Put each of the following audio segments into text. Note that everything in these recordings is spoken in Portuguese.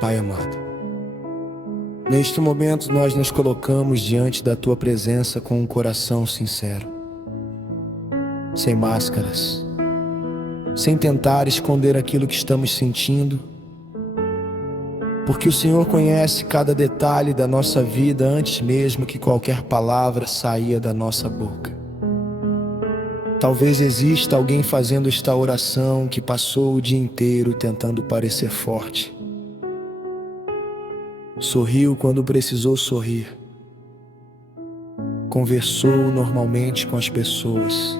Pai amado, neste momento nós nos colocamos diante da Tua presença com um coração sincero, sem máscaras, sem tentar esconder aquilo que estamos sentindo, porque o Senhor conhece cada detalhe da nossa vida antes mesmo que qualquer palavra saia da nossa boca. Talvez exista alguém fazendo esta oração que passou o dia inteiro tentando parecer forte. Sorriu quando precisou sorrir. Conversou normalmente com as pessoas.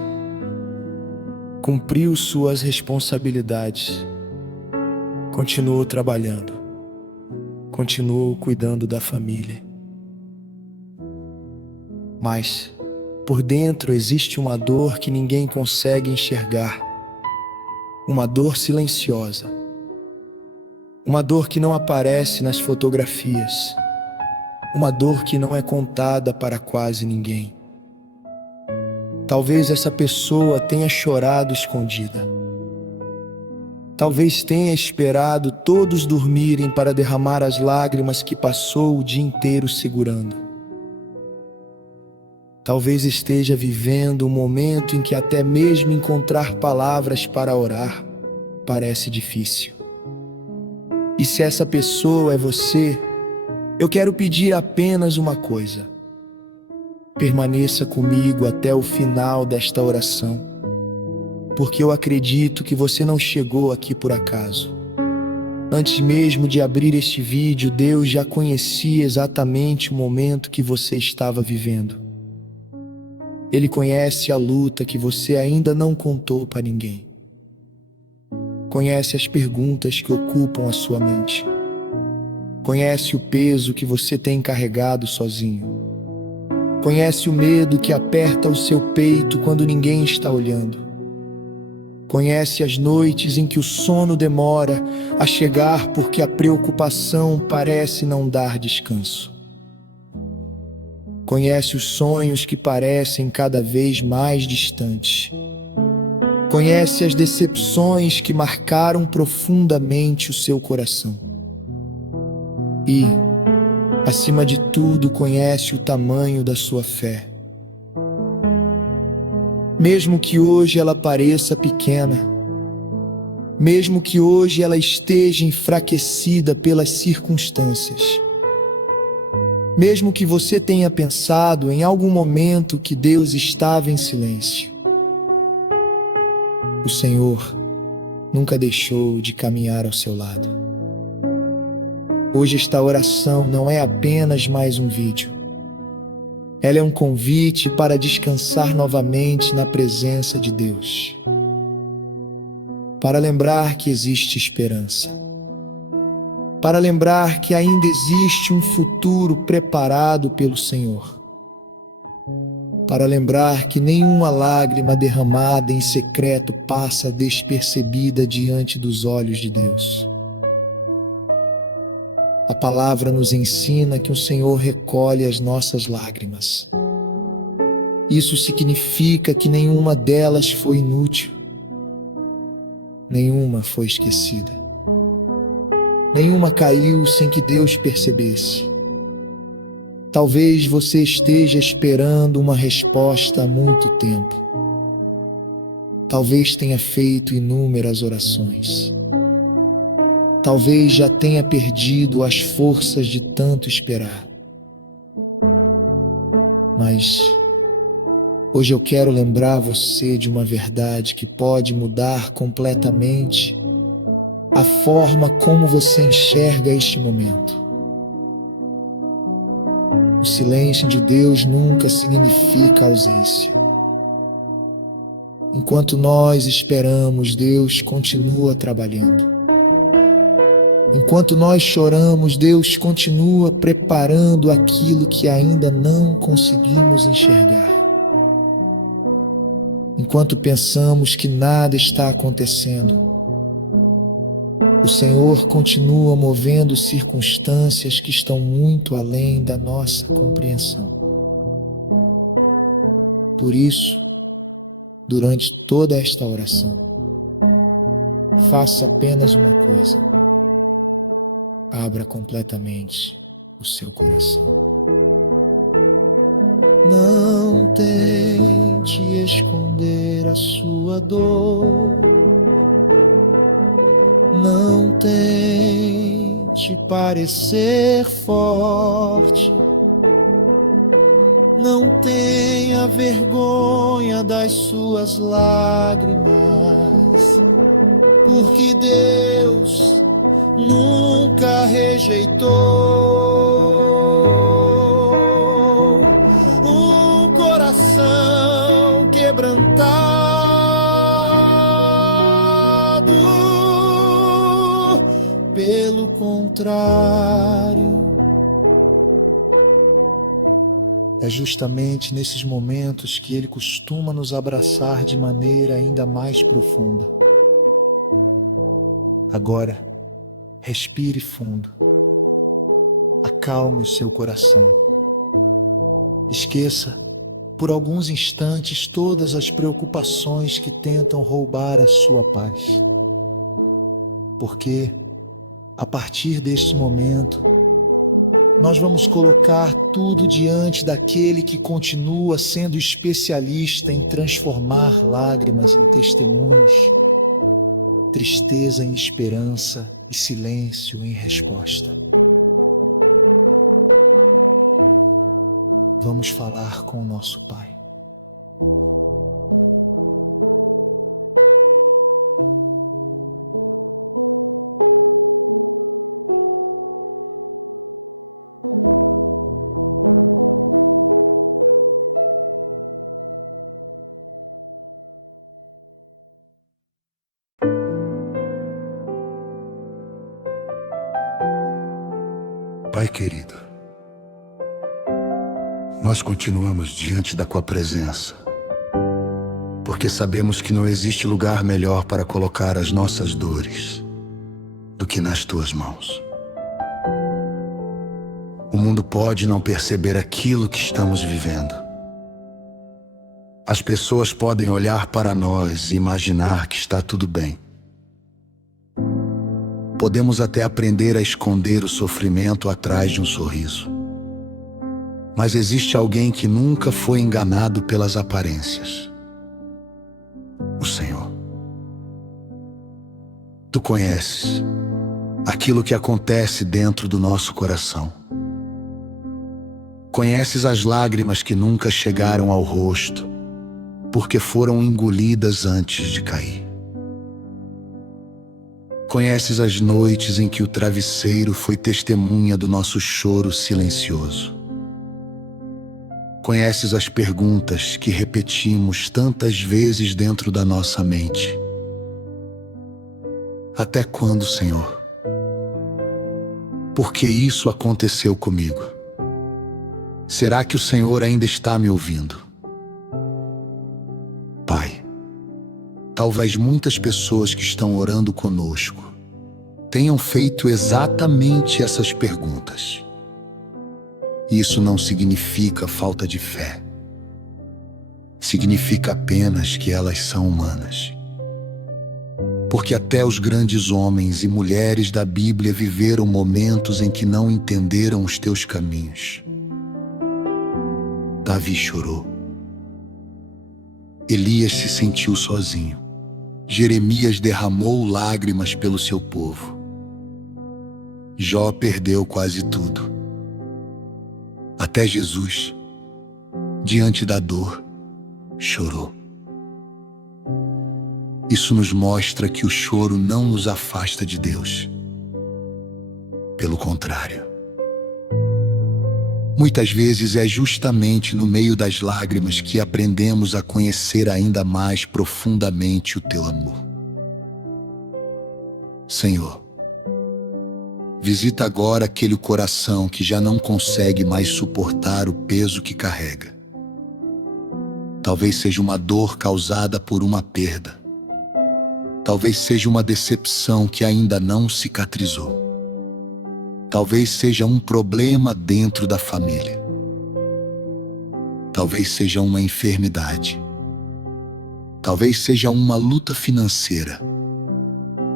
Cumpriu suas responsabilidades. Continuou trabalhando. Continuou cuidando da família. Mas, por dentro existe uma dor que ninguém consegue enxergar. Uma dor silenciosa. Uma dor que não aparece nas fotografias. Uma dor que não é contada para quase ninguém. Talvez essa pessoa tenha chorado escondida. Talvez tenha esperado todos dormirem para derramar as lágrimas que passou o dia inteiro segurando. Talvez esteja vivendo um momento em que até mesmo encontrar palavras para orar parece difícil. E se essa pessoa é você, eu quero pedir apenas uma coisa. Permaneça comigo até o final desta oração, porque eu acredito que você não chegou aqui por acaso. Antes mesmo de abrir este vídeo, Deus já conhecia exatamente o momento que você estava vivendo. Ele conhece a luta que você ainda não contou para ninguém. Conhece as perguntas que ocupam a sua mente. Conhece o peso que você tem carregado sozinho. Conhece o medo que aperta o seu peito quando ninguém está olhando. Conhece as noites em que o sono demora a chegar porque a preocupação parece não dar descanso. Conhece os sonhos que parecem cada vez mais distantes. Conhece as decepções que marcaram profundamente o seu coração. E, acima de tudo, conhece o tamanho da sua fé. Mesmo que hoje ela pareça pequena, mesmo que hoje ela esteja enfraquecida pelas circunstâncias, mesmo que você tenha pensado em algum momento que Deus estava em silêncio, o Senhor nunca deixou de caminhar ao seu lado. Hoje esta oração não é apenas mais um vídeo. Ela é um convite para descansar novamente na presença de Deus. Para lembrar que existe esperança. Para lembrar que ainda existe um futuro preparado pelo Senhor. Para lembrar que nenhuma lágrima derramada em secreto passa despercebida diante dos olhos de Deus. A palavra nos ensina que o Senhor recolhe as nossas lágrimas. Isso significa que nenhuma delas foi inútil. Nenhuma foi esquecida. Nenhuma caiu sem que Deus percebesse. Talvez você esteja esperando uma resposta há muito tempo. Talvez tenha feito inúmeras orações. Talvez já tenha perdido as forças de tanto esperar. Mas hoje eu quero lembrar você de uma verdade que pode mudar completamente a forma como você enxerga este momento. O silêncio de Deus nunca significa ausência. Enquanto nós esperamos, Deus continua trabalhando. Enquanto nós choramos, Deus continua preparando aquilo que ainda não conseguimos enxergar. Enquanto pensamos que nada está acontecendo, o Senhor continua movendo circunstâncias que estão muito além da nossa compreensão. Por isso, durante toda esta oração, faça apenas uma coisa. Abra completamente o seu coração. Não tente esconder a sua dor. Não tente parecer forte. Não tenha vergonha das suas lágrimas, porque Deus nunca rejeitou um coração quebrantado. Pelo contrário, é justamente nesses momentos que Ele costuma nos abraçar de maneira ainda mais profunda. Agora, respire fundo. Acalme o seu coração. Esqueça, por alguns instantes, todas as preocupações que tentam roubar a sua paz. Porque, a partir deste momento, nós vamos colocar tudo diante daquele que continua sendo especialista em transformar lágrimas em testemunhos, tristeza em esperança e silêncio em resposta. Vamos falar com o nosso Pai. Pai querido, nós continuamos diante da Tua presença, porque sabemos que não existe lugar melhor para colocar as nossas dores do que nas Tuas mãos. O mundo pode não perceber aquilo que estamos vivendo. As pessoas podem olhar para nós e imaginar que está tudo bem. Podemos até aprender a esconder o sofrimento atrás de um sorriso. Mas existe alguém que nunca foi enganado pelas aparências: o Senhor. Tu conheces aquilo que acontece dentro do nosso coração. Conheces as lágrimas que nunca chegaram ao rosto, porque foram engolidas antes de cair. Conheces as noites em que o travesseiro foi testemunha do nosso choro silencioso. Conheces as perguntas que repetimos tantas vezes dentro da nossa mente. Até quando, Senhor? Por que isso aconteceu comigo? Será que o Senhor ainda está me ouvindo? Pai, talvez muitas pessoas que estão orando conosco tenham feito exatamente essas perguntas. Isso não significa falta de fé. Significa apenas que elas são humanas. Porque até os grandes homens e mulheres da Bíblia viveram momentos em que não entenderam os teus caminhos. Davi chorou. Elias se sentiu sozinho. Jeremias derramou lágrimas pelo seu povo. Jó perdeu quase tudo. Até Jesus, diante da dor, chorou. Isso nos mostra que o choro não nos afasta de Deus. Pelo contrário. Muitas vezes é justamente no meio das lágrimas que aprendemos a conhecer ainda mais profundamente o Teu amor. Senhor, visita agora aquele coração que já não consegue mais suportar o peso que carrega. Talvez seja uma dor causada por uma perda. Talvez seja uma decepção que ainda não cicatrizou. Talvez seja um problema dentro da família. Talvez seja uma enfermidade. Talvez seja uma luta financeira.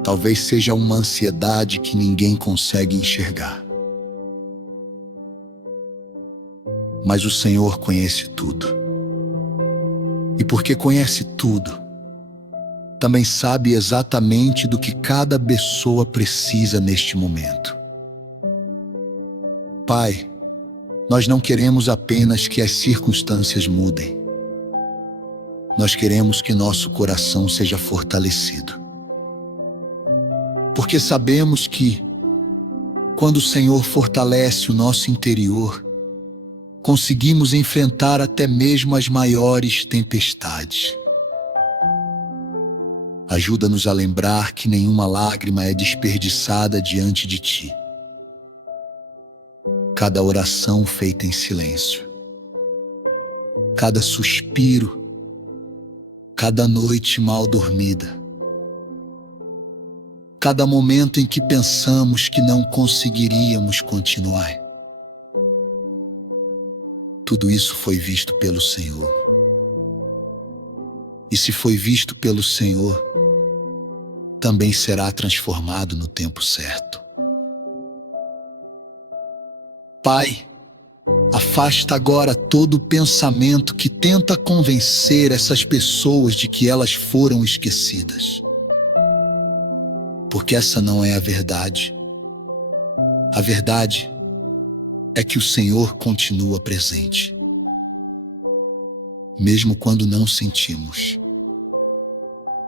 Talvez seja uma ansiedade que ninguém consegue enxergar. Mas o Senhor conhece tudo. E porque conhece tudo, também sabe exatamente do que cada pessoa precisa neste momento. Pai, nós não queremos apenas que as circunstâncias mudem. Nós queremos que nosso coração seja fortalecido. Porque sabemos que, quando o Senhor fortalece o nosso interior, conseguimos enfrentar até mesmo as maiores tempestades. Ajuda-nos a lembrar que nenhuma lágrima é desperdiçada diante de Ti. Cada oração feita em silêncio, cada suspiro, cada noite mal dormida, cada momento em que pensamos que não conseguiríamos continuar. Tudo isso foi visto pelo Senhor. E se foi visto pelo Senhor, também será transformado no tempo certo. Pai, afasta agora todo o pensamento que tenta convencer essas pessoas de que elas foram esquecidas. Porque essa não é a verdade. A verdade é que o Senhor continua presente. Mesmo quando não sentimos.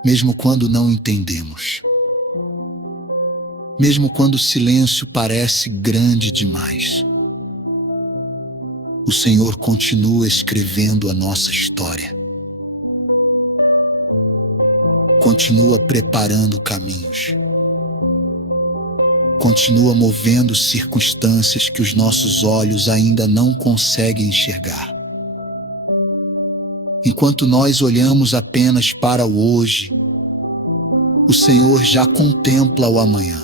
Mesmo quando não entendemos. Mesmo quando o silêncio parece grande demais. O Senhor continua escrevendo a nossa história. Continua preparando caminhos. Continua movendo circunstâncias que os nossos olhos ainda não conseguem enxergar. Enquanto nós olhamos apenas para o hoje, o Senhor já contempla o amanhã.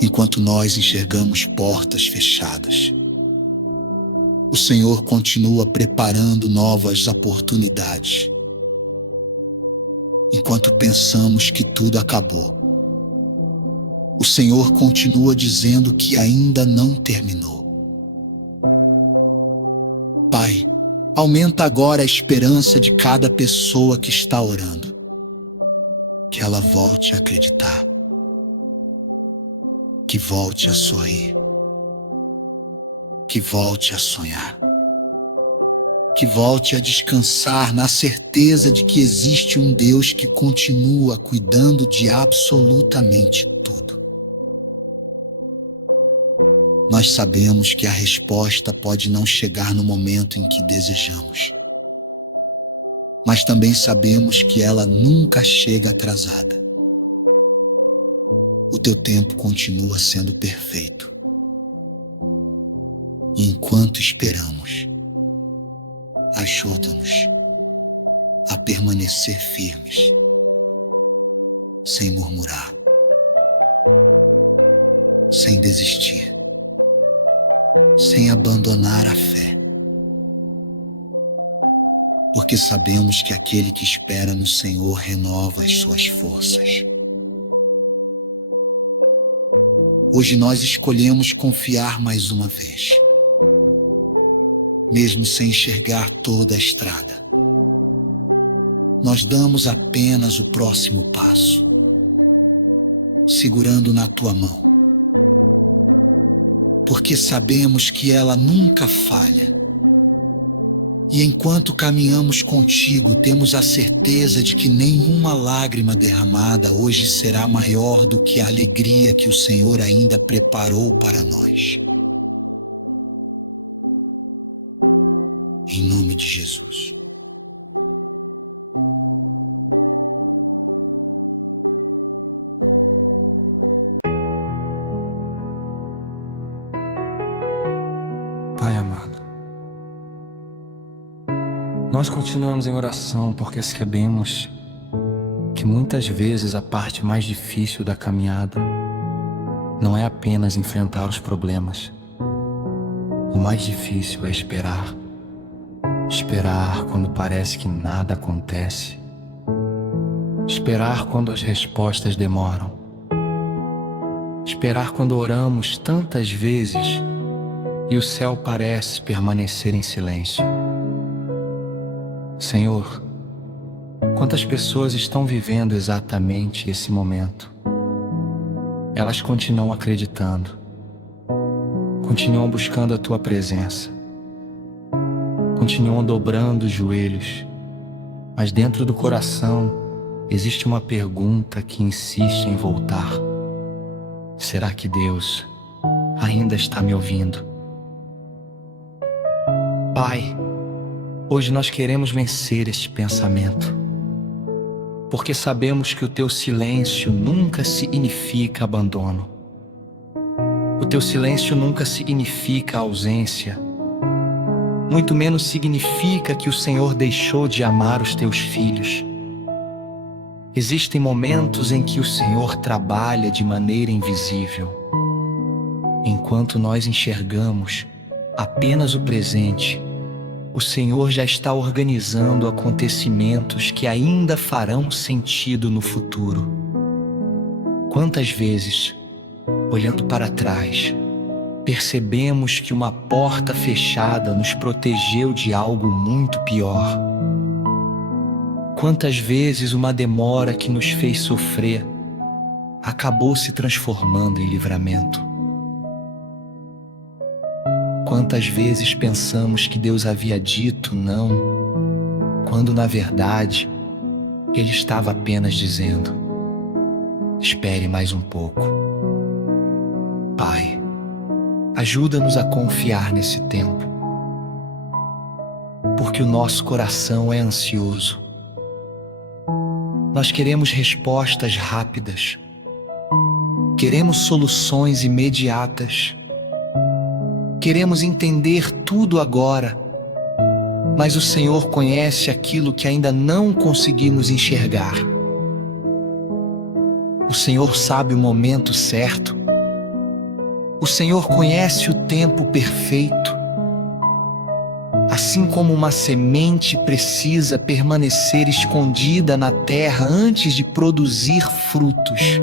Enquanto nós enxergamos portas fechadas, o Senhor continua preparando novas oportunidades. Enquanto pensamos que tudo acabou, o Senhor continua dizendo que ainda não terminou. Pai, aumenta agora a esperança de cada pessoa que está orando. Que ela volte a acreditar. Que volte a sorrir. Que volte a sonhar. Que volte a descansar na certeza de que existe um Deus que continua cuidando de absolutamente tudo. Nós sabemos que a resposta pode não chegar no momento em que desejamos. Mas também sabemos que ela nunca chega atrasada. O teu tempo continua sendo perfeito. E enquanto esperamos, ajuda-nos a permanecer firmes, sem murmurar, sem desistir, sem abandonar a fé. Porque sabemos que aquele que espera no Senhor renova as suas forças. Hoje nós escolhemos confiar mais uma vez, mesmo sem enxergar toda a estrada. Nós damos apenas o próximo passo, segurando na tua mão, porque sabemos que ela nunca falha. E enquanto caminhamos contigo, temos a certeza de que nenhuma lágrima derramada hoje será maior do que a alegria que o Senhor ainda preparou para nós. Em nome de Jesus. Pai amado, nós continuamos em oração porque sabemos que muitas vezes a parte mais difícil da caminhada não é apenas enfrentar os problemas. O mais difícil é esperar. Esperar quando parece que nada acontece. Esperar quando as respostas demoram. Esperar quando oramos tantas vezes e o céu parece permanecer em silêncio. Senhor, quantas pessoas estão vivendo exatamente esse momento? Elas continuam acreditando, continuam buscando a Tua presença, continuam dobrando os joelhos, mas dentro do coração existe uma pergunta que insiste em voltar. Será que Deus ainda está me ouvindo? Pai, hoje nós queremos vencer este pensamento, porque sabemos que o Teu silêncio nunca significa abandono. O Teu silêncio nunca significa ausência, muito menos significa que o Senhor deixou de amar os Teus filhos. Existem momentos em que o Senhor trabalha de maneira invisível. Enquanto nós enxergamos apenas o presente, o Senhor já está organizando acontecimentos que ainda farão sentido no futuro. Quantas vezes, olhando para trás, percebemos que uma porta fechada nos protegeu de algo muito pior? Quantas vezes uma demora que nos fez sofrer acabou se transformando em livramento? Quantas vezes pensamos que Deus havia dito não, quando na verdade Ele estava apenas dizendo: espere mais um pouco. Pai, ajuda-nos a confiar nesse tempo, porque o nosso coração é ansioso. Nós queremos respostas rápidas, queremos soluções imediatas, queremos entender tudo agora, mas o Senhor conhece aquilo que ainda não conseguimos enxergar. O Senhor sabe o momento certo, o Senhor conhece o tempo perfeito. Assim como uma semente precisa permanecer escondida na terra antes de produzir frutos,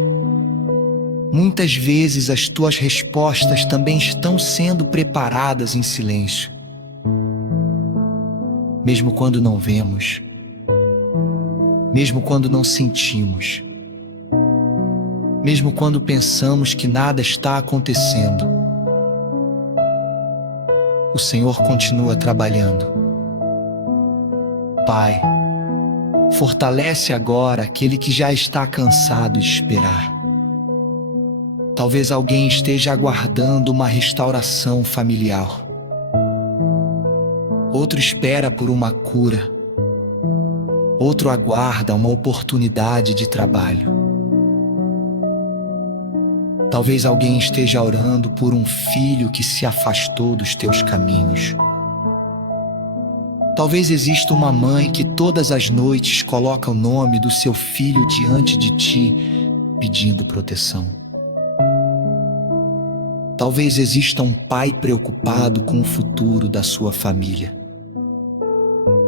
muitas vezes as tuas respostas também estão sendo preparadas em silêncio. Mesmo quando não vemos, mesmo quando não sentimos, mesmo quando pensamos que nada está acontecendo, o Senhor continua trabalhando. Pai, fortalece agora aquele que já está cansado de esperar. Talvez alguém esteja aguardando uma restauração familiar. Outro espera por uma cura. Outro aguarda uma oportunidade de trabalho. Talvez alguém esteja orando por um filho que se afastou dos teus caminhos. Talvez exista uma mãe que todas as noites coloca o nome do seu filho diante de ti, pedindo proteção. Talvez exista um pai preocupado com o futuro da sua família.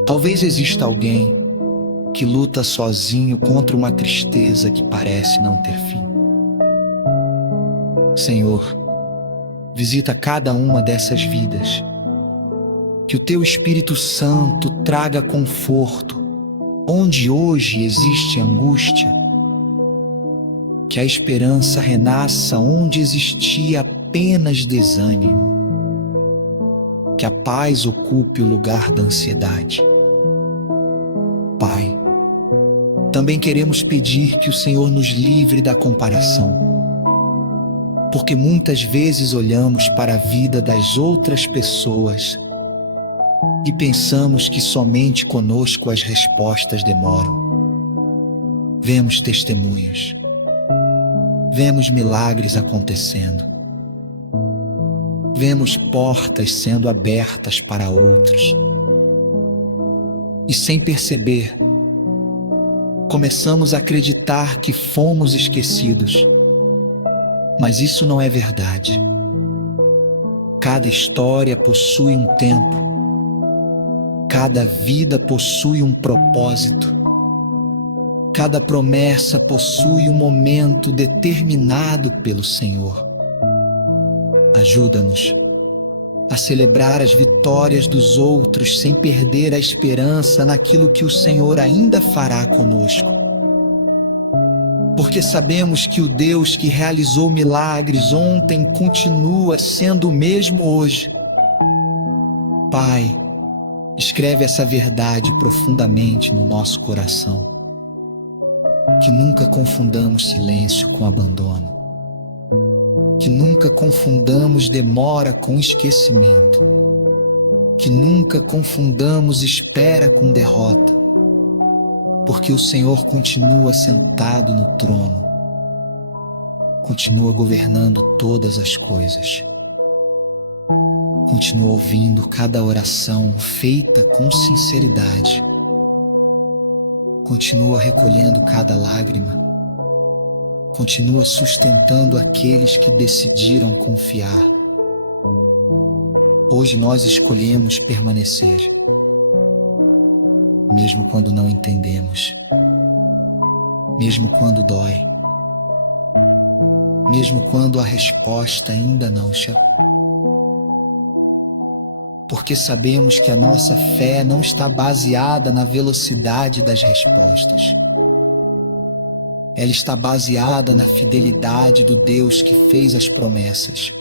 Talvez exista alguém que luta sozinho contra uma tristeza que parece não ter fim. Senhor, visita cada uma dessas vidas. Que o Teu Espírito Santo traga conforto onde hoje existe angústia. Que a esperança renasça onde existia apenas desânimo. Que a paz ocupe o lugar da ansiedade. Pai, também queremos pedir que o Senhor nos livre da comparação. Porque muitas vezes olhamos para a vida das outras pessoas e pensamos que somente conosco as respostas demoram. Vemos testemunhas, vemos milagres acontecendo, vemos portas sendo abertas para outros. E sem perceber, começamos a acreditar que fomos esquecidos. Mas isso não é verdade. Cada história possui um tempo. Cada vida possui um propósito. Cada promessa possui um momento determinado pelo Senhor. Ajuda-nos a celebrar as vitórias dos outros sem perder a esperança naquilo que o Senhor ainda fará conosco. Porque sabemos que o Deus que realizou milagres ontem continua sendo o mesmo hoje. Pai, escreve essa verdade profundamente no nosso coração. Que nunca confundamos silêncio com abandono. Que nunca confundamos demora com esquecimento. Que nunca confundamos espera com derrota. Porque o Senhor continua sentado no trono. Continua governando todas as coisas. Continua ouvindo cada oração feita com sinceridade. Continua recolhendo cada lágrima. Continua sustentando aqueles que decidiram confiar. Hoje nós escolhemos permanecer, mesmo quando não entendemos, mesmo quando dói, mesmo quando a resposta ainda não chegou. Porque sabemos que a nossa fé não está baseada na velocidade das respostas. Ela está baseada na fidelidade do Deus que fez as promessas.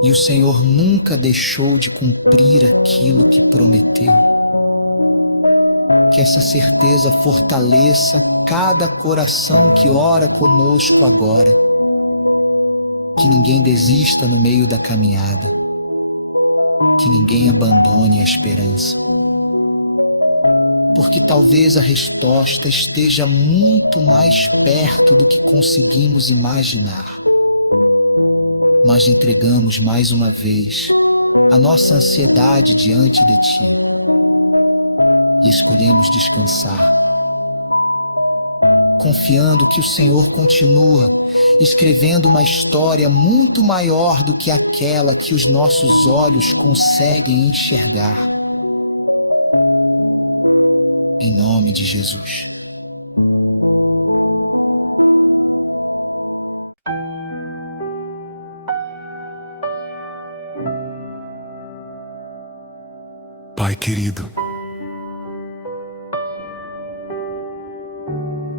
E o Senhor nunca deixou de cumprir aquilo que prometeu. Que essa certeza fortaleça cada coração que ora conosco agora. Que ninguém desista no meio da caminhada. Que ninguém abandone a esperança. Porque talvez a resposta esteja muito mais perto do que conseguimos imaginar. Mas entregamos mais uma vez a nossa ansiedade diante de Ti e escolhemos descansar, confiando que o Senhor continua escrevendo uma história muito maior do que aquela que os nossos olhos conseguem enxergar. Em nome de Jesus. Pai querido,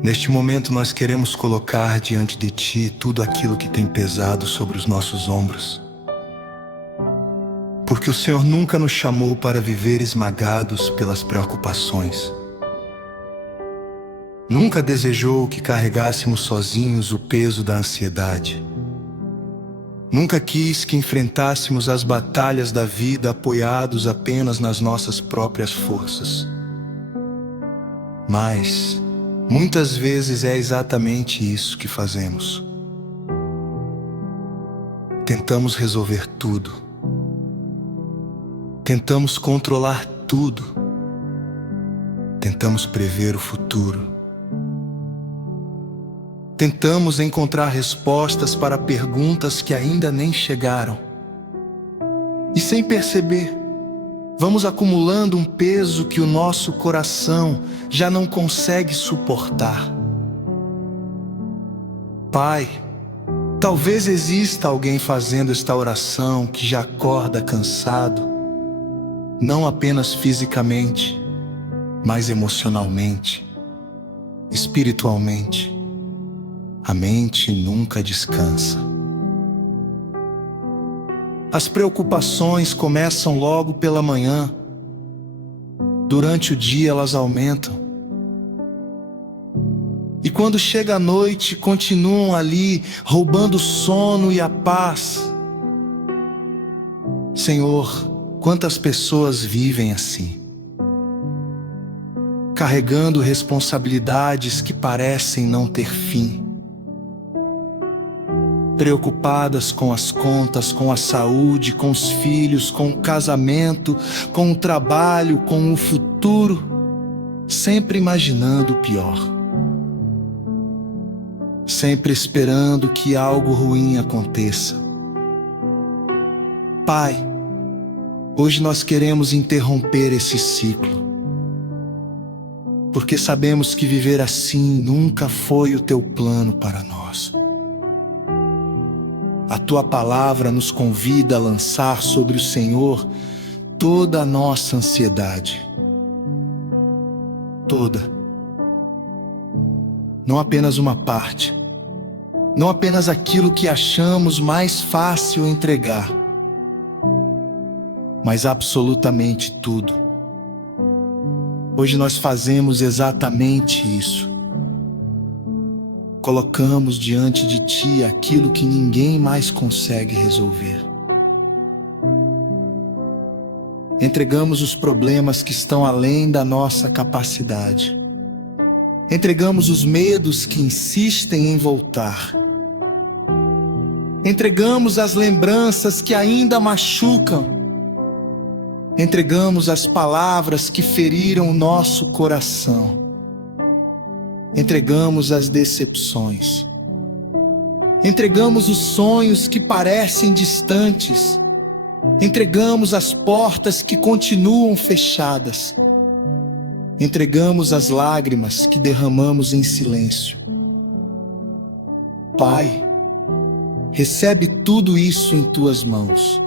neste momento nós queremos colocar diante de Ti tudo aquilo que tem pesado sobre os nossos ombros. Porque o Senhor nunca nos chamou para viver esmagados pelas preocupações. Nunca desejou que carregássemos sozinhos o peso da ansiedade. Nunca quis que enfrentássemos as batalhas da vida apoiados apenas nas nossas próprias forças. Mas, muitas vezes é exatamente isso que fazemos. Tentamos resolver tudo. Tentamos controlar tudo. Tentamos prever o futuro. Tentamos encontrar respostas para perguntas que ainda nem chegaram. E sem perceber, vamos acumulando um peso que o nosso coração já não consegue suportar. Pai, talvez exista alguém fazendo esta oração que já acorda cansado, não apenas fisicamente, mas emocionalmente, espiritualmente. A mente nunca descansa. As preocupações começam logo pela manhã. Durante o dia elas aumentam. E quando chega a noite, continuam ali, roubando o sono e a paz. Senhor, quantas pessoas vivem assim? Carregando responsabilidades que parecem não ter fim. Preocupadas com as contas, com a saúde, com os filhos, com o casamento, com o trabalho, com o futuro, sempre imaginando o pior. Sempre esperando que algo ruim aconteça. Pai, hoje nós queremos interromper esse ciclo. porque sabemos que viver assim nunca foi o teu plano para nós. A tua palavra nos convida a lançar sobre o Senhor toda a nossa ansiedade. Toda. Não apenas uma parte. Não apenas aquilo que achamos mais fácil entregar, mas absolutamente tudo. Hoje nós fazemos exatamente isso. Colocamos diante de Ti aquilo que ninguém mais consegue resolver. Entregamos os problemas que estão além da nossa capacidade. Entregamos os medos que insistem em voltar. Entregamos as lembranças que ainda machucam. Entregamos as palavras que feriram o nosso coração. Entregamos as decepções. Entregamos os sonhos que parecem distantes. Entregamos as portas que continuam fechadas. Entregamos as lágrimas que derramamos em silêncio. Pai, recebe tudo isso em Tuas mãos,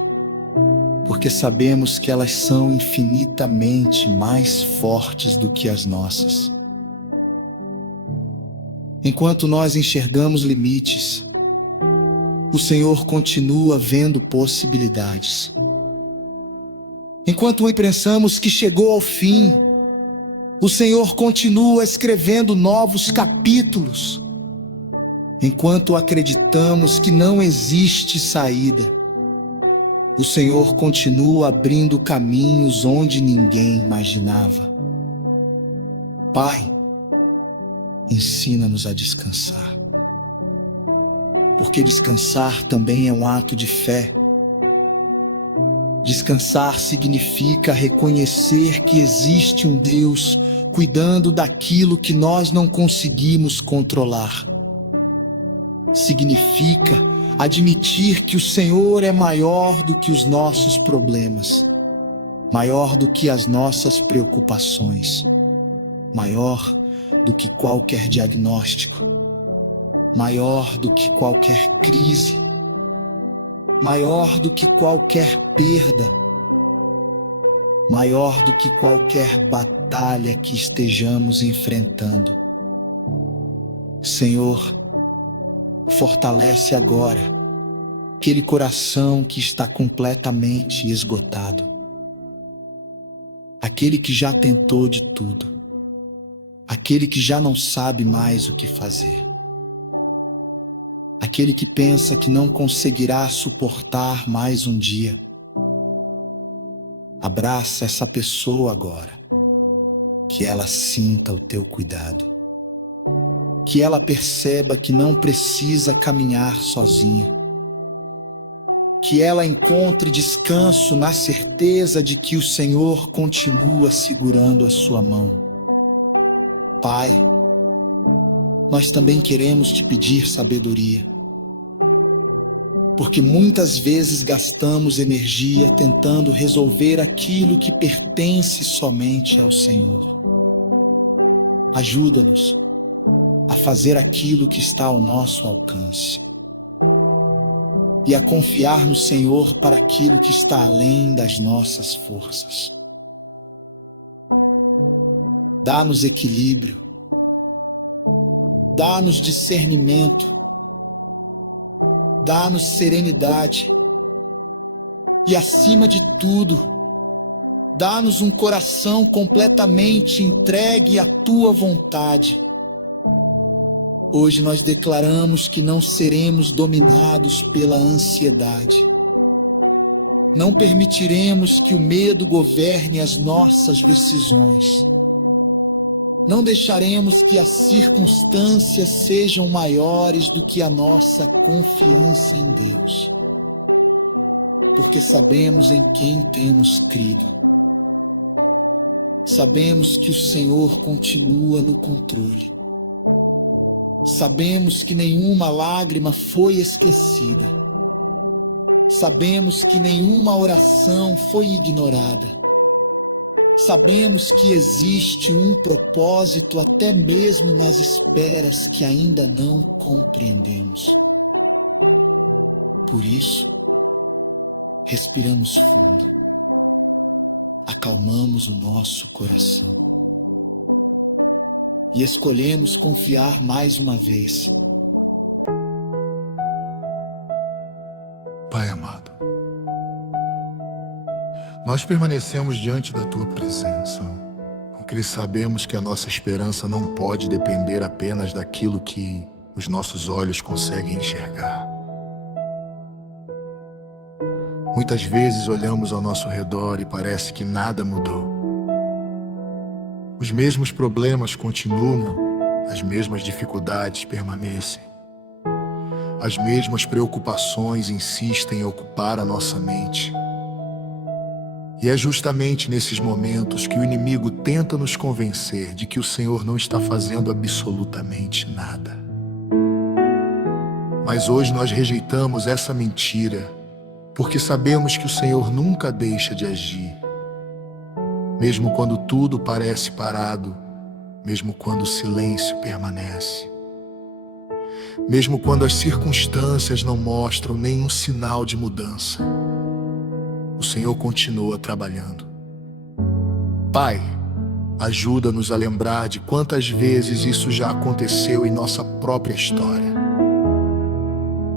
porque sabemos que elas são infinitamente mais fortes do que as nossas. Enquanto nós enxergamos limites, o Senhor continua vendo possibilidades. Enquanto pensamos que chegou ao fim, o Senhor continua escrevendo novos capítulos. Enquanto acreditamos que não existe saída, o Senhor continua abrindo caminhos onde ninguém imaginava. Pai, ensina-nos a descansar, porque descansar também é um ato de fé. Descansar significa reconhecer que existe um Deus cuidando daquilo que nós não conseguimos controlar. Significa admitir que o Senhor é maior do que os nossos problemas, maior do que as nossas preocupações, maior do que qualquer diagnóstico, maior do que qualquer crise, maior do que qualquer perda, maior do que qualquer batalha que estejamos enfrentando. Senhor, fortalece agora aquele coração que está completamente esgotado, aquele que já tentou de tudo, aquele que já não sabe mais o que fazer, aquele que pensa que não conseguirá suportar mais um dia. Abraça essa pessoa agora, que ela sinta o teu cuidado, que ela perceba que não precisa caminhar sozinha, que ela encontre descanso na certeza de que o Senhor continua segurando a sua mão. Pai, nós também queremos te pedir sabedoria, porque muitas vezes gastamos energia tentando resolver aquilo que pertence somente ao Senhor. Ajuda-nos a fazer aquilo que está ao nosso alcance e a confiar no Senhor para aquilo que está além das nossas forças. Dá-nos equilíbrio, dá-nos discernimento, dá-nos serenidade e, acima de tudo, dá-nos um coração completamente entregue à Tua vontade. Hoje nós declaramos que não seremos dominados pela ansiedade. Não permitiremos que o medo governe as nossas decisões. Não deixaremos que as circunstâncias sejam maiores do que a nossa confiança em Deus, porque sabemos em quem temos crido. Sabemos que o Senhor continua no controle. Sabemos que nenhuma lágrima foi esquecida. Sabemos que nenhuma oração foi ignorada. Sabemos que existe um propósito até mesmo nas esperas que ainda não compreendemos. Por isso, respiramos fundo, acalmamos o nosso coração e escolhemos confiar mais uma vez. Pai amado, nós permanecemos diante da Tua presença, porque sabemos que a nossa esperança não pode depender apenas daquilo que os nossos olhos conseguem enxergar. Muitas vezes olhamos ao nosso redor e parece que nada mudou. Os mesmos problemas continuam, as mesmas dificuldades permanecem. As mesmas preocupações insistem em ocupar a nossa mente. E é justamente nesses momentos que o inimigo tenta nos convencer de que o Senhor não está fazendo absolutamente nada. Mas hoje nós rejeitamos essa mentira, porque sabemos que o Senhor nunca deixa de agir. Mesmo quando tudo parece parado, mesmo quando o silêncio permanece. Mesmo quando as circunstâncias não mostram nenhum sinal de mudança, o Senhor continua trabalhando. Pai, ajuda-nos a lembrar de quantas vezes isso já aconteceu em nossa própria história.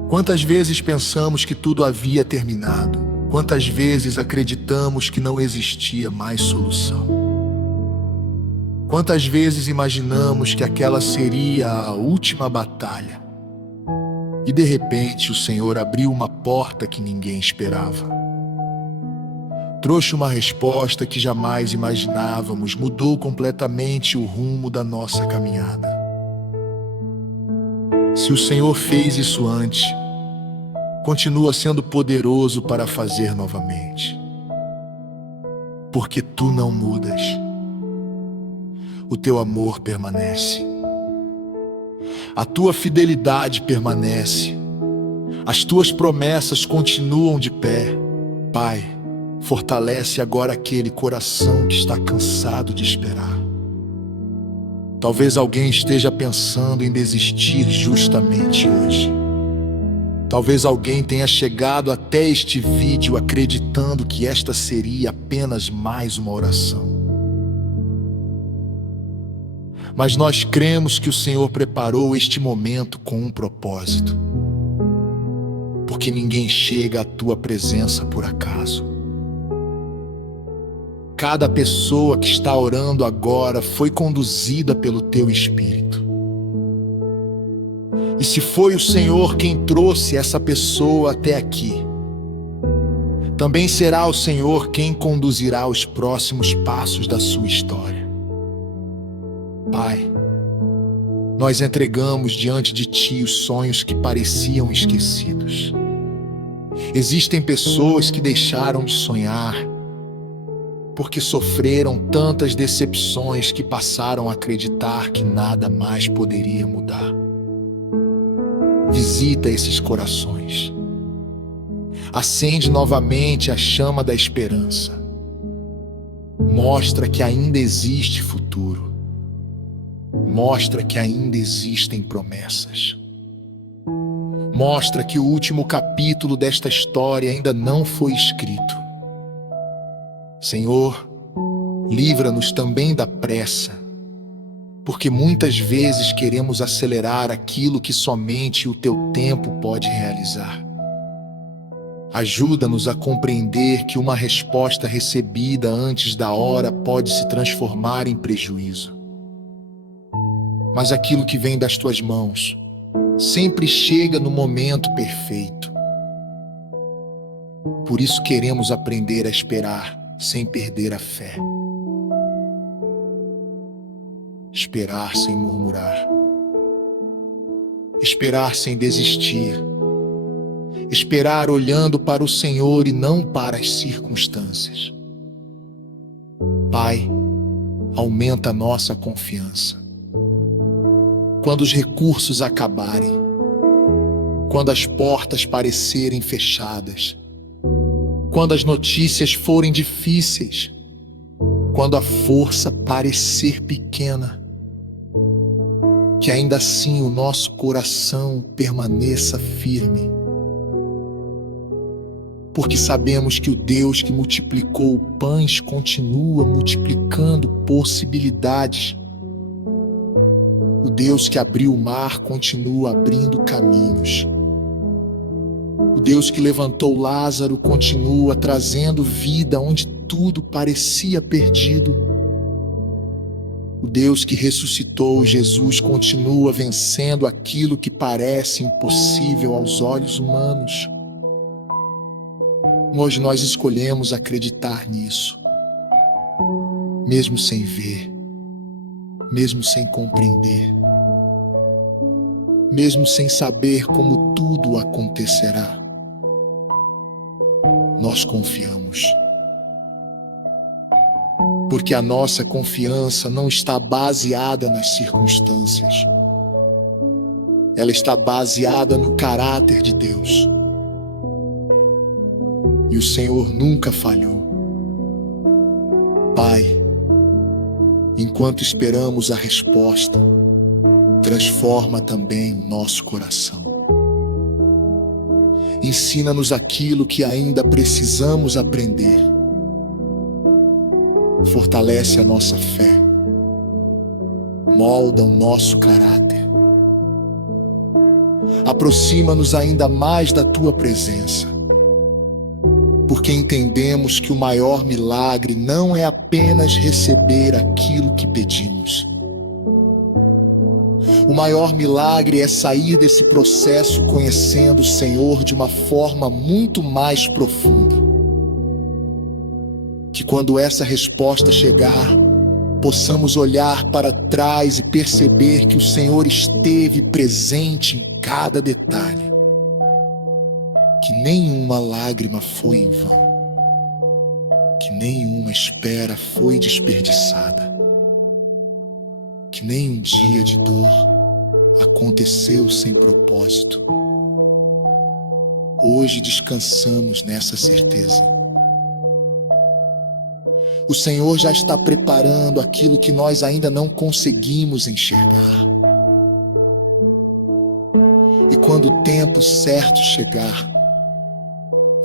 Quantas vezes pensamos que tudo havia terminado? Quantas vezes acreditamos que não existia mais solução? Quantas vezes imaginamos que aquela seria a última batalha? E de repente o Senhor abriu uma porta que ninguém esperava. Trouxe uma resposta que jamais imaginávamos, mudou completamente o rumo da nossa caminhada. Se o Senhor fez isso antes, continua sendo poderoso para fazer novamente. Porque tu não mudas. O teu amor permanece. A tua fidelidade permanece. As tuas promessas continuam de pé. Pai, fortalece agora aquele coração que está cansado de esperar. Talvez alguém esteja pensando em desistir justamente hoje. Talvez alguém tenha chegado até este vídeo acreditando que esta seria apenas mais uma oração. Mas nós cremos que o Senhor preparou este momento com um propósito. Porque ninguém chega à tua presença por acaso. Cada pessoa que está orando agora foi conduzida pelo teu Espírito. E se foi o Senhor quem trouxe essa pessoa até aqui, também será o Senhor quem conduzirá os próximos passos da sua história. Pai, nós entregamos diante de Ti os sonhos que pareciam esquecidos. Existem pessoas que deixaram de sonhar porque sofreram tantas decepções que passaram a acreditar que nada mais poderia mudar. Visita esses corações. Acende novamente a chama da esperança. Mostra que ainda existe futuro. Mostra que ainda existem promessas. Mostra que o último capítulo desta história ainda não foi escrito. Senhor, livra-nos também da pressa, porque muitas vezes queremos acelerar aquilo que somente o Teu tempo pode realizar. Ajuda-nos a compreender que uma resposta recebida antes da hora pode se transformar em prejuízo. Mas aquilo que vem das Tuas mãos sempre chega no momento perfeito. Por isso queremos aprender a esperar sem perder a fé. Esperar sem murmurar. Esperar sem desistir. Esperar olhando para o Senhor e não para as circunstâncias. Pai, aumenta a nossa confiança. Quando os recursos acabarem, quando as portas parecerem fechadas, quando as notícias forem difíceis, quando a força parecer pequena, que ainda assim o nosso coração permaneça firme. Porque sabemos que o Deus que multiplicou pães continua multiplicando possibilidades. O Deus que abriu o mar continua abrindo caminhos. O Deus que levantou Lázaro continua trazendo vida onde tudo parecia perdido. O Deus que ressuscitou Jesus continua vencendo aquilo que parece impossível aos olhos humanos. Hoje nós escolhemos acreditar nisso, mesmo sem ver, mesmo sem compreender, mesmo sem saber como tudo acontecerá. Nós confiamos. Porque a nossa confiança não está baseada nas circunstâncias. Ela está baseada no caráter de Deus. E o Senhor nunca falhou. Pai, enquanto esperamos a resposta, transforma também o nosso coração. Ensina-nos aquilo que ainda precisamos aprender. Fortalece a nossa fé. Molda o nosso caráter. Aproxima-nos ainda mais da Tua presença. Porque entendemos que o maior milagre não é apenas receber aquilo que pedimos. O maior milagre é sair desse processo conhecendo o Senhor de uma forma muito mais profunda. Que quando essa resposta chegar, possamos olhar para trás e perceber que o Senhor esteve presente em cada detalhe. Que nenhuma lágrima foi em vão. Que nenhuma espera foi desperdiçada. Que nenhum dia de dor aconteceu sem propósito. Hoje descansamos nessa certeza. O Senhor já está preparando aquilo que nós ainda não conseguimos enxergar. E quando o tempo certo chegar,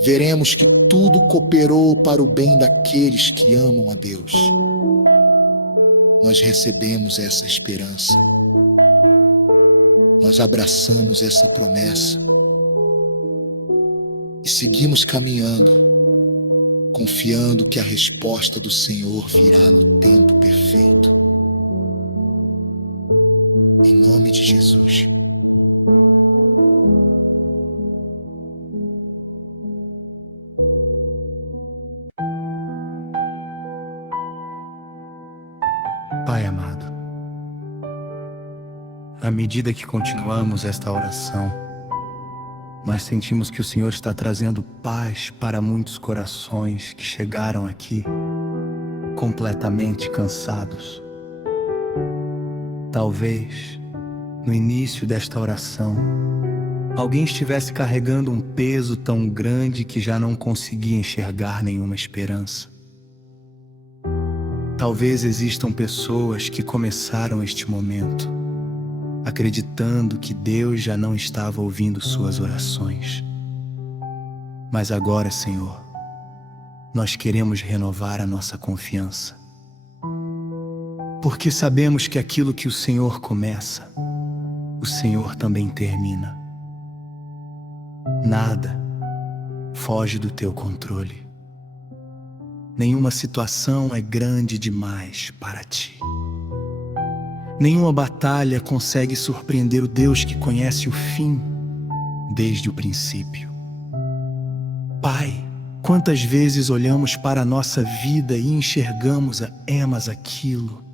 veremos que tudo cooperou para o bem daqueles que amam a Deus. Nós recebemos essa esperança. Nós abraçamos essa promessa. E seguimos caminhando, confiando que a resposta do Senhor virá no tempo perfeito. Em nome de Jesus. Pai amado, à medida que continuamos esta oração, nós sentimos que o Senhor está trazendo paz para muitos corações que chegaram aqui completamente cansados. Talvez, no início desta oração, alguém estivesse carregando um peso tão grande que já não conseguia enxergar nenhuma esperança. Talvez existam pessoas que começaram este momento acreditando que Deus já não estava ouvindo suas orações. Mas agora, Senhor, nós queremos renovar a nossa confiança. Porque sabemos que aquilo que o Senhor começa, o Senhor também termina. Nada foge do teu controle. Nenhuma situação é grande demais para ti. Nenhuma batalha consegue surpreender o Deus que conhece o fim desde o princípio. Pai, quantas vezes olhamos para a nossa vida e enxergamos apenas aquilo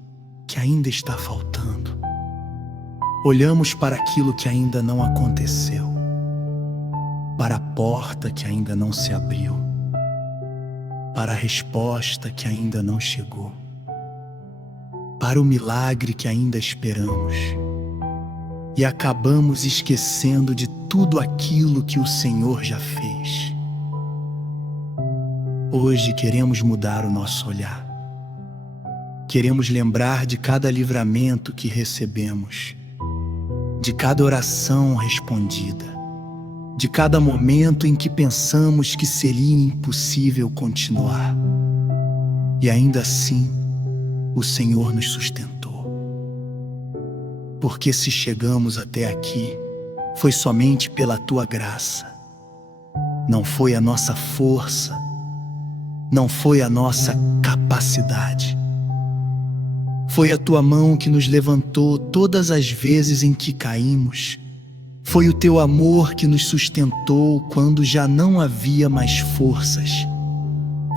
que ainda está faltando. Olhamos para aquilo que ainda não aconteceu, para a porta que ainda não se abriu, para a resposta que ainda não chegou, para o milagre que ainda esperamos, e acabamos esquecendo de tudo aquilo que o Senhor já fez. Hoje queremos mudar o nosso olhar. Queremos lembrar de cada livramento que recebemos, de cada oração respondida, de cada momento em que pensamos que seria impossível continuar. E ainda assim, o Senhor nos sustentou. Porque se chegamos até aqui, foi somente pela Tua graça. Não foi a nossa força, não foi a nossa capacidade. Foi a Tua mão que nos levantou todas as vezes em que caímos. Foi o Teu amor que nos sustentou quando já não havia mais forças.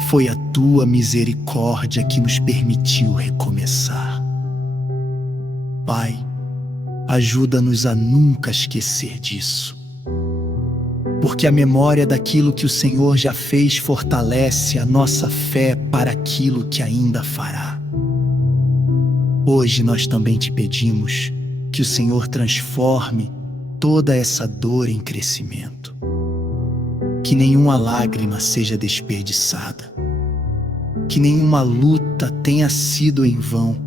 Foi a Tua misericórdia que nos permitiu recomeçar. Pai, ajuda-nos a nunca esquecer disso. Porque a memória daquilo que o Senhor já fez fortalece a nossa fé para aquilo que ainda fará. Hoje nós também te pedimos que o Senhor transforme toda essa dor em crescimento. Que nenhuma lágrima seja desperdiçada. Que nenhuma luta tenha sido em vão.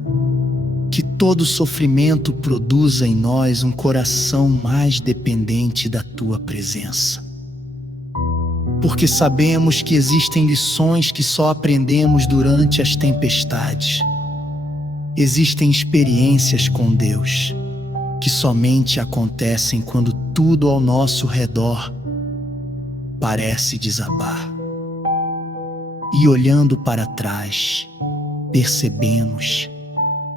Que todo sofrimento produza em nós um coração mais dependente da Tua presença. Porque sabemos que existem lições que só aprendemos durante as tempestades. Existem experiências com Deus que somente acontecem quando tudo ao nosso redor parece desabar. E olhando para trás, percebemos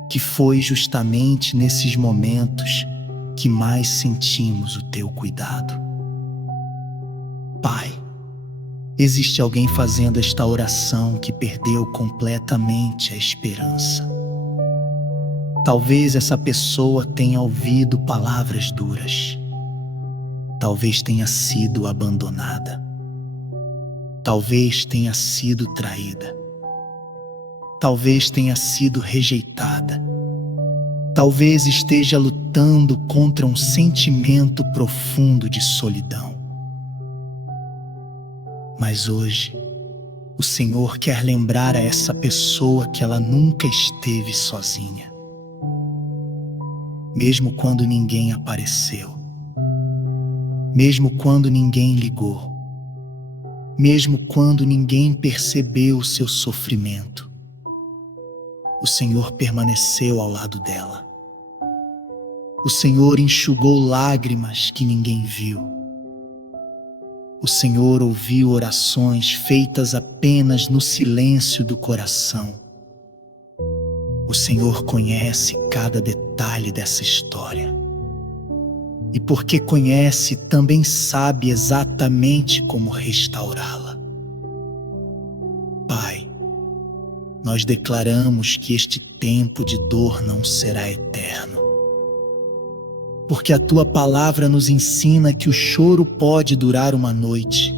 que foi justamente nesses momentos que mais sentimos o Teu cuidado. Pai, existe alguém fazendo esta oração que perdeu completamente a esperança. Talvez essa pessoa tenha ouvido palavras duras. Talvez tenha sido abandonada. Talvez tenha sido traída. Talvez tenha sido rejeitada. Talvez esteja lutando contra um sentimento profundo de solidão. Mas hoje, o Senhor quer lembrar a essa pessoa que ela nunca esteve sozinha. Mesmo quando ninguém apareceu. Mesmo quando ninguém ligou. Mesmo quando ninguém percebeu o seu sofrimento. O Senhor permaneceu ao lado dela. O Senhor enxugou lágrimas que ninguém viu. O Senhor ouviu orações feitas apenas no silêncio do coração. O Senhor conhece cada detalhe dessa história. E porque conhece, também sabe exatamente como restaurá-la. Pai, nós declaramos que este tempo de dor não será eterno. Porque a Tua palavra nos ensina que o choro pode durar uma noite,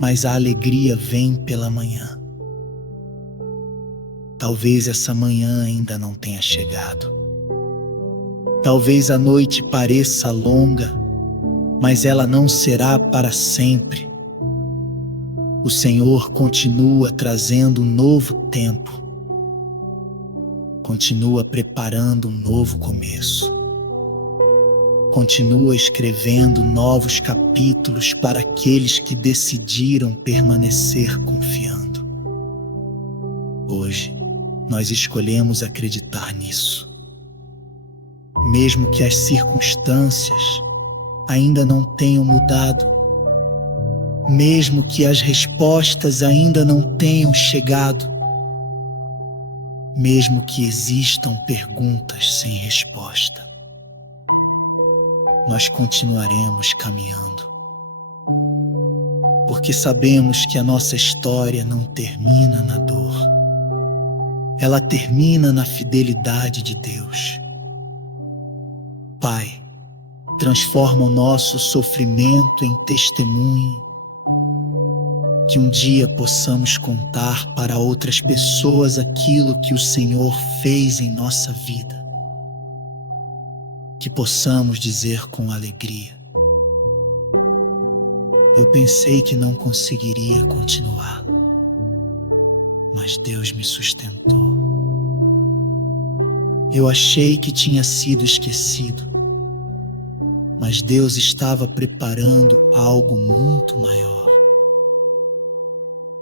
mas a alegria vem pela manhã. Talvez essa manhã ainda não tenha chegado. Talvez a noite pareça longa, mas ela não será para sempre. O Senhor continua trazendo um novo tempo. Continua preparando um novo começo. Continua escrevendo novos capítulos para aqueles que decidiram permanecer confiando. Hoje, nós escolhemos acreditar nisso. Mesmo que as circunstâncias ainda não tenham mudado, mesmo que as respostas ainda não tenham chegado, mesmo que existam perguntas sem resposta, nós continuaremos caminhando, porque sabemos que a nossa história não termina na dor, ela termina na fidelidade de Deus. Pai, transforma o nosso sofrimento em testemunho, que um dia possamos contar para outras pessoas aquilo que o Senhor fez em nossa vida. Que possamos dizer com alegria: eu pensei que não conseguiria continuar, mas Deus me sustentou. Eu achei que tinha sido esquecido, mas Deus estava preparando algo muito maior.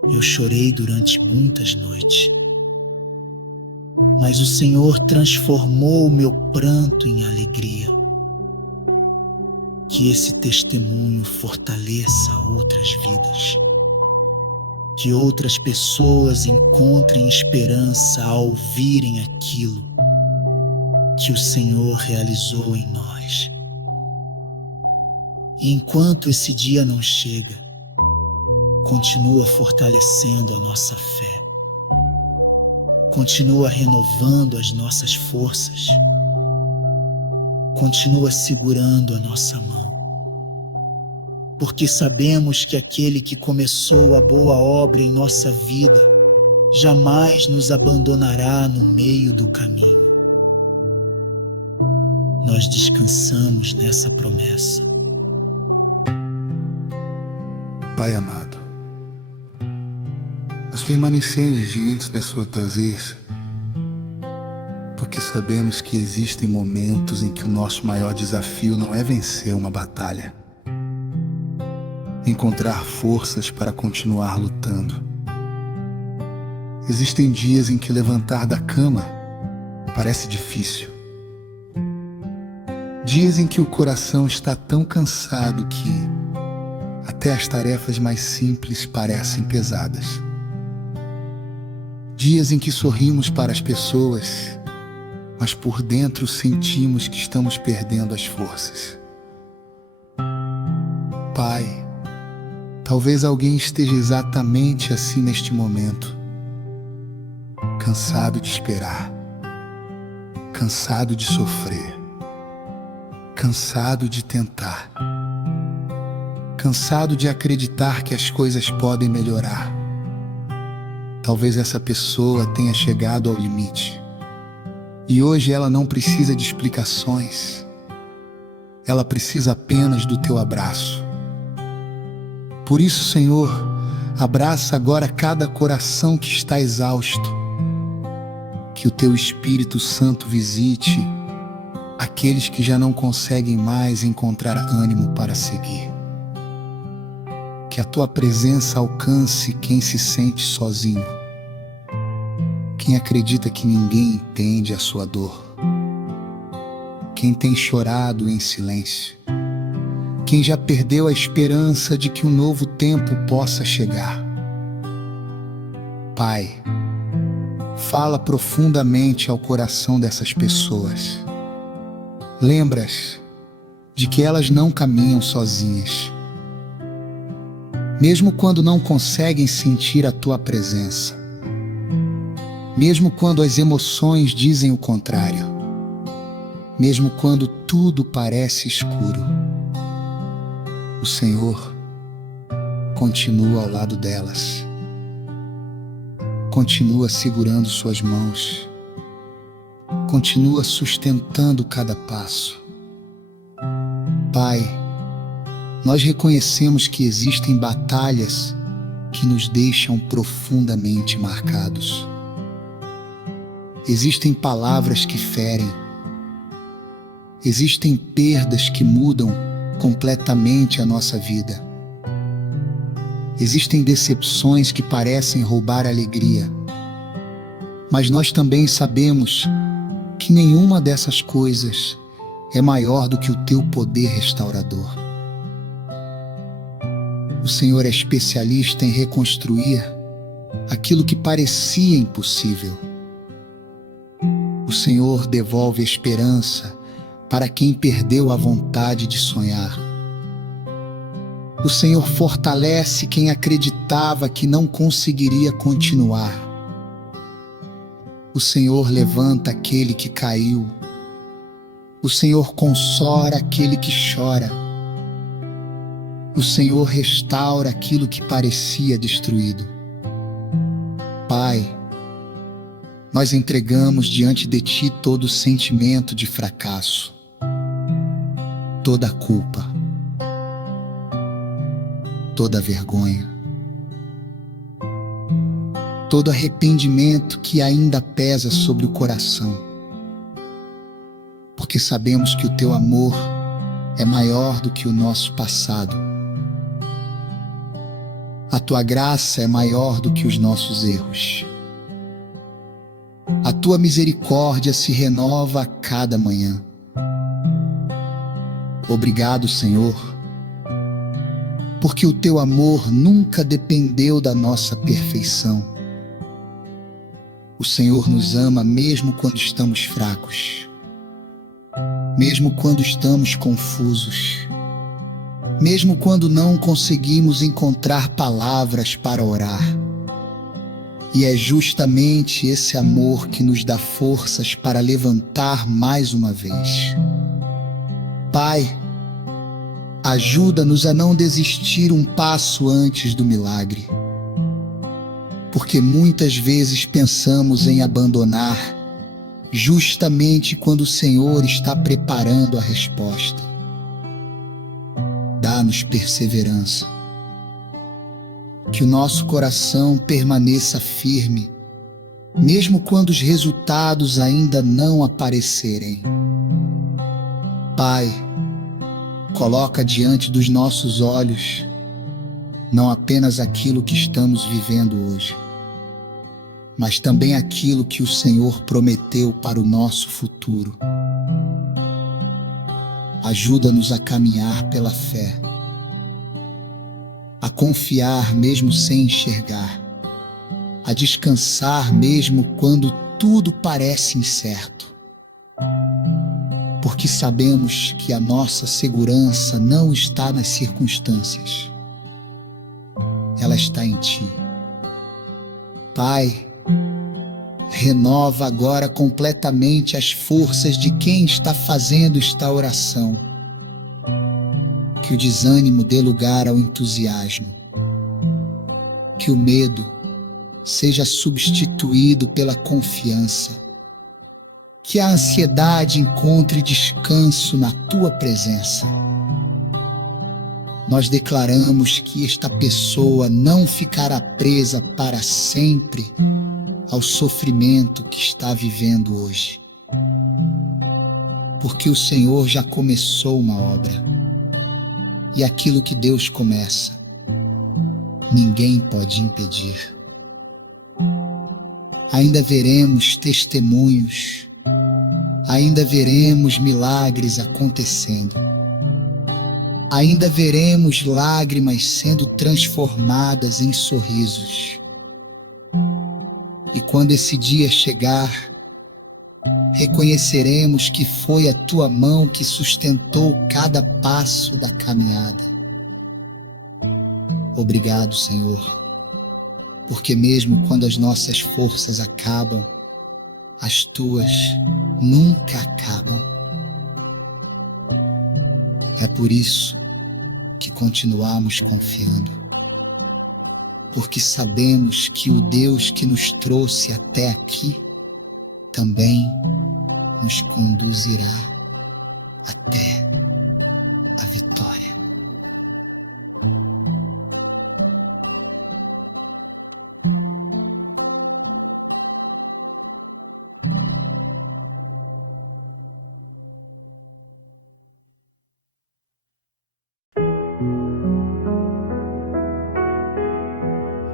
Eu chorei durante muitas noites, mas o Senhor transformou o meu pranto em alegria. Que esse testemunho fortaleça outras vidas. Que outras pessoas encontrem esperança ao ouvirem aquilo que o Senhor realizou em nós. E enquanto esse dia não chega, continua fortalecendo a nossa fé. Continua renovando as nossas forças. Continua segurando a nossa mão. Porque sabemos que aquele que começou a boa obra em nossa vida jamais nos abandonará no meio do caminho. Nós descansamos nessa promessa. Pai amado, nós permanecemos diante da sua presença porque sabemos que existem momentos em que o nosso maior desafio não é vencer uma batalha, encontrar forças para continuar lutando. Existem dias em que levantar da cama parece difícil. Dias em que o coração está tão cansado que até as tarefas mais simples parecem pesadas. Dias em que sorrimos para as pessoas, mas por dentro sentimos que estamos perdendo as forças. Pai, talvez alguém esteja exatamente assim neste momento, cansado de esperar, cansado de sofrer, cansado de tentar, cansado de acreditar que as coisas podem melhorar. Talvez essa pessoa tenha chegado ao limite e hoje ela não precisa de explicações, ela precisa apenas do teu abraço. Por isso, Senhor, abraça agora cada coração que está exausto, que o teu Espírito Santo visite aqueles que já não conseguem mais encontrar ânimo para seguir. Que a tua presença alcance quem se sente sozinho, quem acredita que ninguém entende a sua dor, quem tem chorado em silêncio, quem já perdeu a esperança de que um novo tempo possa chegar. Pai, fala profundamente ao coração dessas pessoas. Lembra-as de que elas não caminham sozinhas. Mesmo quando não conseguem sentir a tua presença, mesmo quando as emoções dizem o contrário, mesmo quando tudo parece escuro, o Senhor continua ao lado delas, continua segurando suas mãos, continua sustentando cada passo. Pai, nós reconhecemos que existem batalhas que nos deixam profundamente marcados. Existem palavras que ferem. Existem perdas que mudam completamente a nossa vida. Existem decepções que parecem roubar a alegria. Mas nós também sabemos que nenhuma dessas coisas é maior do que o teu poder restaurador. O Senhor é especialista em reconstruir aquilo que parecia impossível. O Senhor devolve esperança para quem perdeu a vontade de sonhar. O Senhor fortalece quem acreditava que não conseguiria continuar. O Senhor levanta aquele que caiu. O Senhor consola aquele que chora. O Senhor restaura aquilo que parecia destruído. Pai, nós entregamos diante de Ti todo sentimento de fracasso, toda culpa, toda vergonha, todo arrependimento que ainda pesa sobre o coração. porque sabemos que o teu amor é maior do que o nosso passado. A tua graça é maior do que os nossos erros. A tua misericórdia se renova a cada manhã. Obrigado, Senhor, porque o teu amor nunca dependeu da nossa perfeição. O Senhor nos ama mesmo quando estamos fracos, mesmo quando estamos confusos, mesmo quando não conseguimos encontrar palavras para orar. E é justamente esse amor que nos dá forças para levantar mais uma vez. Pai, ajuda-nos a não desistir um passo antes do milagre, porque muitas vezes pensamos em abandonar justamente quando o Senhor está preparando a resposta. Dá-nos perseverança, que o nosso coração permaneça firme, mesmo quando os resultados ainda não aparecerem. Pai, coloca diante dos nossos olhos não apenas aquilo que estamos vivendo hoje, mas também aquilo que o Senhor prometeu para o nosso futuro. Ajuda-nos a caminhar pela fé, a confiar mesmo sem enxergar, a descansar mesmo quando tudo parece incerto, porque sabemos que a nossa segurança não está nas circunstâncias, ela está em Ti. Pai, renova agora completamente as forças de quem está fazendo esta oração. Que o desânimo dê lugar ao entusiasmo. Que o medo seja substituído pela confiança. Que a ansiedade encontre descanso na Tua presença. Nós declaramos que esta pessoa não ficará presa para sempre ao sofrimento que está vivendo hoje, porque o Senhor já começou uma obra, e aquilo que Deus começa, ninguém pode impedir. Ainda veremos testemunhos, ainda veremos milagres acontecendo, ainda veremos lágrimas sendo transformadas em sorrisos. E quando esse dia chegar, reconheceremos que foi a Tua mão que sustentou cada passo da caminhada. Obrigado, Senhor, porque mesmo quando as nossas forças acabam, as Tuas nunca acabam. É por isso que continuamos confiando, porque sabemos que o Deus que nos trouxe até aqui também nos conduzirá até a vitória.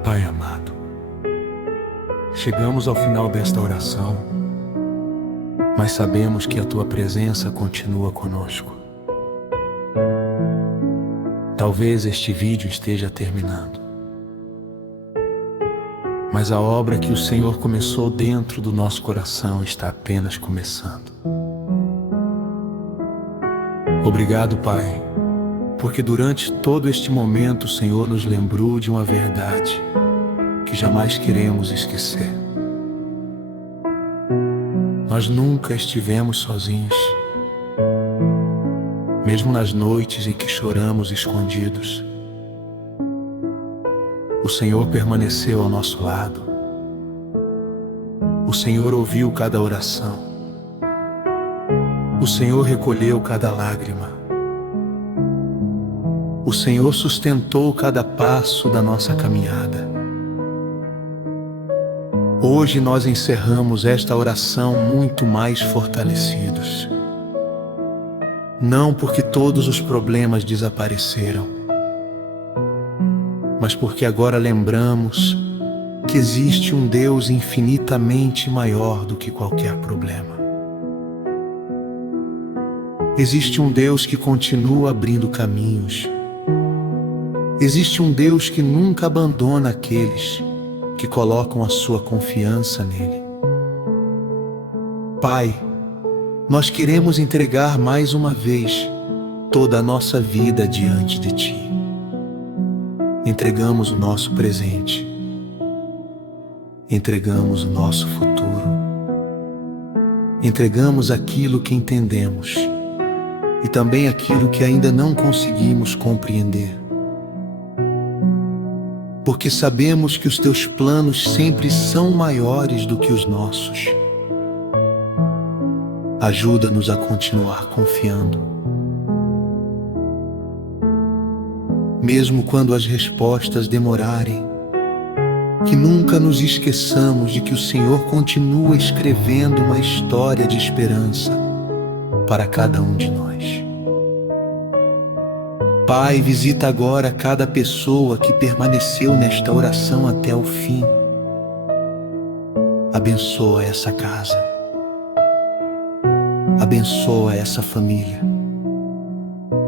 Pai amado, chegamos ao final desta oração, mas sabemos que a Tua presença continua conosco. Talvez este vídeo esteja terminando, mas a obra que o Senhor começou dentro do nosso coração está apenas começando. Obrigado, Pai, porque durante todo este momento o Senhor nos lembrou de uma verdade que jamais queremos esquecer. Nós nunca estivemos sozinhos, mesmo nas noites em que choramos escondidos. O Senhor permaneceu ao nosso lado. O Senhor ouviu cada oração. O Senhor recolheu cada lágrima. O Senhor sustentou cada passo da nossa caminhada. Hoje nós encerramos esta oração muito mais fortalecidos, Não porque todos os problemas desapareceram, mas porque agora lembramos que existe um Deus infinitamente maior do que qualquer problema. Existe um Deus que continua abrindo caminhos. Existe um Deus que nunca abandona aqueles que colocam a sua confiança nele. Pai, nós queremos entregar mais uma vez toda a nossa vida diante de Ti. Entregamos o nosso presente. Entregamos o nosso futuro. Entregamos aquilo que entendemos e também aquilo que ainda não conseguimos compreender. Porque sabemos que os Teus planos sempre são maiores do que os nossos. Ajuda-nos a continuar confiando. Mesmo quando as respostas demorarem, que nunca nos esqueçamos de que o Senhor continua escrevendo uma história de esperança para cada um de nós. Pai, visita agora cada pessoa que permaneceu nesta oração até o fim. Abençoa essa casa. Abençoa essa família.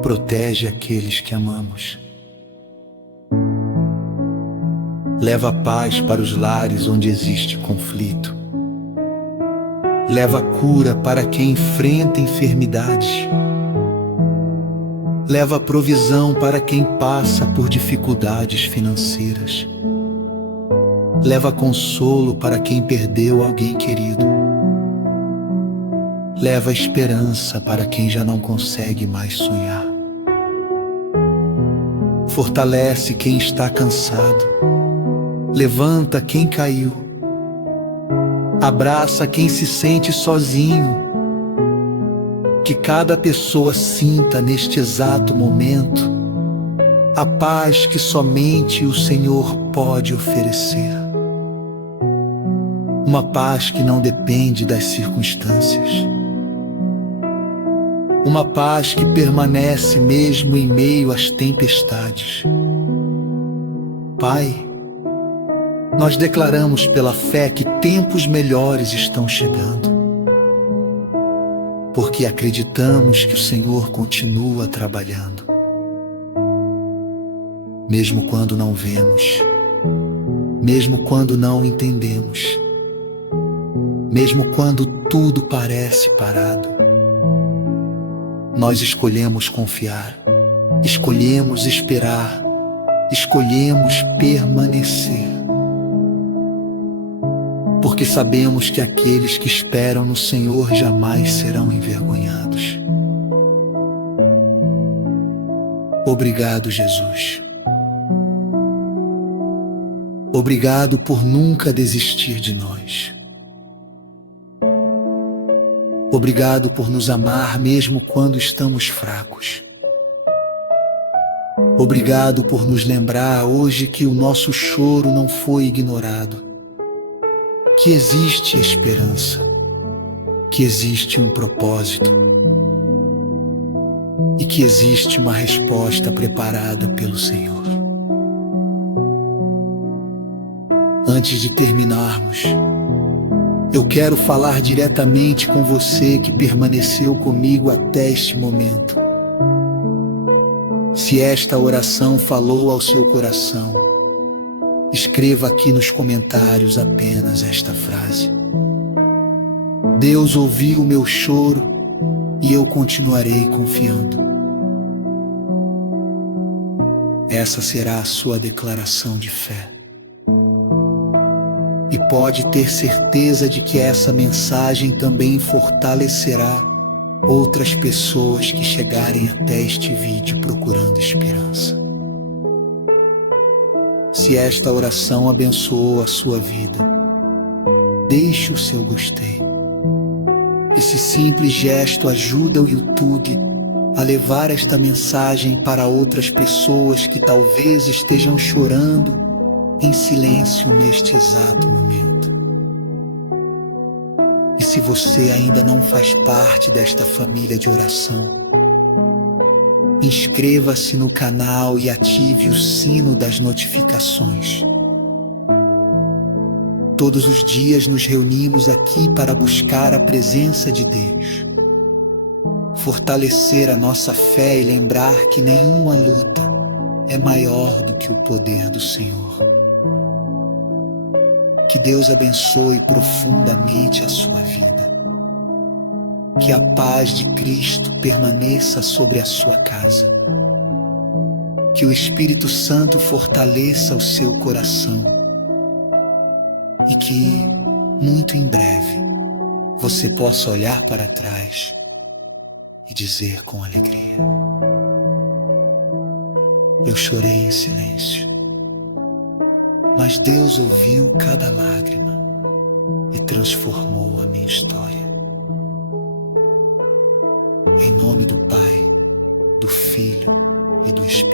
Protege aqueles que amamos. Leva a paz para os lares onde existe conflito. Leva a cura para quem enfrenta enfermidades. Leva a provisão para quem passa por dificuldades financeiras. Leva consolo para quem perdeu alguém querido. Leva esperança para quem já não consegue mais sonhar. Fortalece quem está cansado. Levanta quem caiu. Abraça quem se sente sozinho. Que cada pessoa sinta neste exato momento a paz que somente o Senhor pode oferecer. Uma paz que não depende das circunstâncias. Uma paz que permanece mesmo em meio às tempestades. Pai, nós declaramos pela fé que tempos melhores estão chegando, porque acreditamos que o Senhor continua trabalhando. Mesmo quando não vemos, mesmo quando não entendemos, mesmo quando tudo parece parado, nós escolhemos confiar, escolhemos esperar, escolhemos permanecer. Porque sabemos que aqueles que esperam no Senhor jamais serão envergonhados. Obrigado, Jesus. Obrigado por nunca desistir de nós. Obrigado por nos amar mesmo quando estamos fracos. Obrigado por nos lembrar hoje que o nosso choro não foi ignorado. Que existe esperança, que existe um propósito e que existe uma resposta preparada pelo Senhor. Antes de terminarmos, eu quero falar diretamente com você que permaneceu comigo até este momento. Se esta oração falou ao seu coração, escreva aqui nos comentários apenas esta frase: Deus ouviu o meu choro e eu continuarei confiando. Essa será a sua declaração de fé. E pode ter certeza de que essa mensagem também fortalecerá outras pessoas que chegarem até este vídeo procurando esperança. Se esta oração abençoou a sua vida, deixe o seu gostei. Esse simples gesto ajuda o YouTube a levar esta mensagem para outras pessoas que talvez estejam chorando em silêncio neste exato momento. E se você ainda não faz parte desta família de oração, Inscreva-se no canal e ative o sino das notificações. Todos os dias nos reunimos aqui para buscar a presença de Deus, fortalecer a nossa fé e lembrar que nenhuma luta é maior do que o poder do Senhor. Que Deus abençoe profundamente a sua vida. Que a paz de Cristo permaneça sobre a sua casa. Que o Espírito Santo fortaleça o seu coração. E que, muito em breve, você possa olhar para trás e dizer com alegria: eu chorei em silêncio, mas Deus ouviu cada lágrima e transformou a minha história. Em nome do Pai, do Filho e do Espírito